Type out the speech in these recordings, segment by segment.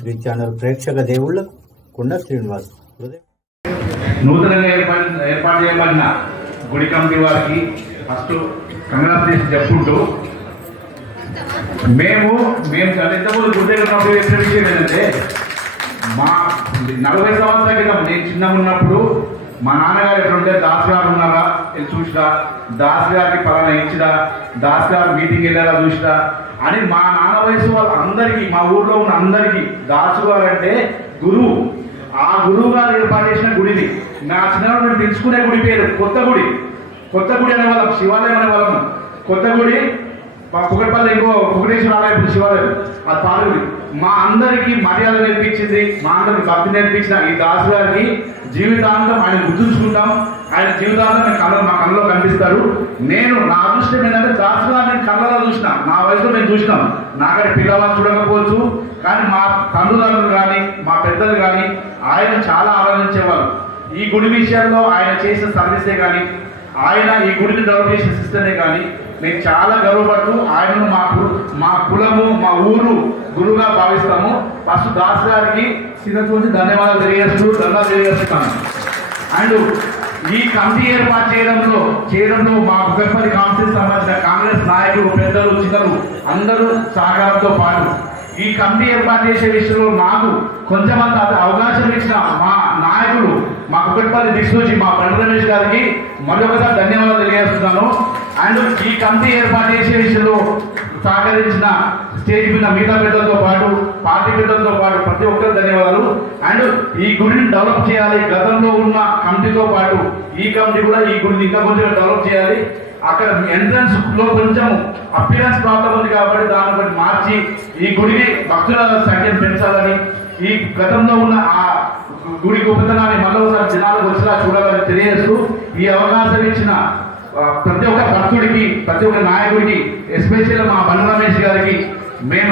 Three channel ప్రేక్షక దేవుళ్లకు కొండ శ్రీనివాస్ నూతనంగా ఏర్పాటు చేయబడిన గుడి కమిటీ వారికి ఫస్ట్ కంగ్రాచులేషన్ చెప్పుకుంటూ మేము ఇంతకుముందు గుడి దగ్గర ఉన్నప్పుడు చెప్పిన విషయం ఏంటంటే మా 40 సంవత్సరాల క్రితం నేను చిన్నగా ఉన్నప్పుడు మా నాన్నగారు ఎప్పుడుంటే దాస్ గారు ఉన్నారా వెళ్ళి చూసినా, దాస్ గారికి పలానా ఇచ్చినా, దాస్ గారు మీటింగ్ వెళ్ళారా చూసినా అని మా నాన్న వయసు వాళ్ళందరికీ, మా ఊర్లో ఉన్న అందరికీ దాసు గారు అంటే గురువు. ఆ గురువు గారు ఏర్పాటు చేసిన గుడిని నా చిన్నప్పుడు నేను తెలుసుకునే గుడి పేరు కొత్త గుడి అనే వాళ్ళం, శివాలయం అనే వాళ్ళము. కొత్త గుడి మా కుకట్పల్లి ఇంకో కుకటేశ్వర ఆలయం శివాలయం, అది పాలగుడి. మా అందరికీ మర్యాద నేర్పించింది, మా అందరికి భక్తి నేర్పించిన ఈ దాసు గారికి జీవితాంతం ఆయన గుర్తుంచుకుంటాం. ఆయన జీవితాంతం మా కళ్ళలో కనిపిస్తాడు. నా అదృష్టం ఏంటంటే దాసు గారు నేను కళ్ళలో చూసిన, నా వయసులో నేను చూసినాం. నాకని పిల్లవాళ్ళు చూడకపోవచ్చు, కానీ మా తండ్రులు కానీ మా పెద్దలు కానీ ఆయన చాలా ఆరాధించేవారు. ఈ గుడి విషయాల్లో ఆయన చేసిన సర్వీసే కానీ, ఆయన ఈ గుడిని డెవలప్ చేసిన సిస్టమే కానీ మేము చాలా గర్వపడుతూ ఆయనను మా కులము, మా ఊరు గురువుగా భావిస్తాము. ఫస్ట్ దాస్ గారికి సిద్ధంగా ధన్యవాదాలు తెలియజేస్తున్నాను. అండ్ ఈ కమిటీ ఏర్పాటు చేయడంలో మా కుకట్పల్లి కాన్స్టిట్యూన్సీ సంబంధించిన కాంగ్రెస్ నాయకులు, పెద్దలు, చిన్నలు అందరూ సహకారంతో పాటు ఈ కమిటీ ఏర్పాటు చేసే విషయంలో నాకు కొంచెమంత అవకాశం ఇచ్చిన మా నాయకులు, మా కుకట్పల్లి దిక్సూచి మా బండి రమేష్ గారికి మరొకసారి ధన్యవాదాలు తెలియజేస్తున్నాను. అండ్ ఈ కమిటీ ఏర్పాటు చేసే విషయంలో సహకరించిన స్టేజ్ మీద మిగతా పెద్దలతో పాటు, పార్టీ పెద్దలతో పాటు ప్రతి ఒక్కరు ధన్యవాదాలు. అండ్ ఈ గుడిని డెవలప్ చేయాలి, గతంలో ఉన్న కమిటీతో పాటు ఈ కమిటీ కూడా ఈ గుడిని ఇంకా కొంచెం డెవలప్ చేయాలి. అక్కడ ఎంట్రన్స్ లో కొంచెం అపియరెన్స్ ప్రాబ్లం ఉంది కాబట్టి దాన్ని బట్టి మార్చి ఈ గుడిని భక్తుల సంఖ్యను పెంచాలని, ఈ గతంలో ఉన్న ఆ గుడి గొప్పతనాన్ని మళ్ళొకసారి జనాలకు వచ్చేలా చూడాలని తెలియజేస్తూ ఈ అవకాశం ఇచ్చిన ప్రతి ఒక్క భక్తుడికి, ప్రతి ఒక్క నాయకుడికి, ఎస్పెషల్ మా బండి రమేష్ గారికి మేము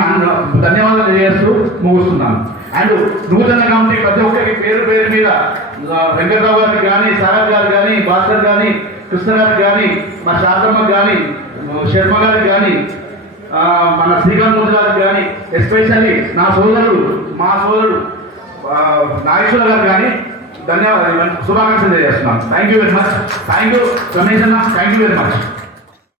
ధన్యవాదాలు తెలియజేస్తూ ముగుస్తున్నాను. అండ్ నూతన కమిటీ ప్రతి ఒక్కరికి పేరు మీద వెంకటరావు గారికి కానీ, శరత్ గారు కానీ, భాస్కర్ కానీ, కృష్ణ గారికి కానీ, మా శారదమ్మ కానీ, శర్మ గారికి కానీ, మన శ్రీకాంత్ గారికి కానీ, ఎస్పెషల్లీ మా సోదరుడు నాగేశ్వర గారు కానీ ధన్యవాదాలు, శుభాకాంక్షలు తెలియజేస్తున్నాను. Thank you very much. Thank you Ramesh అన్న, థ్యాంక్ యూ వెరీ మచ్.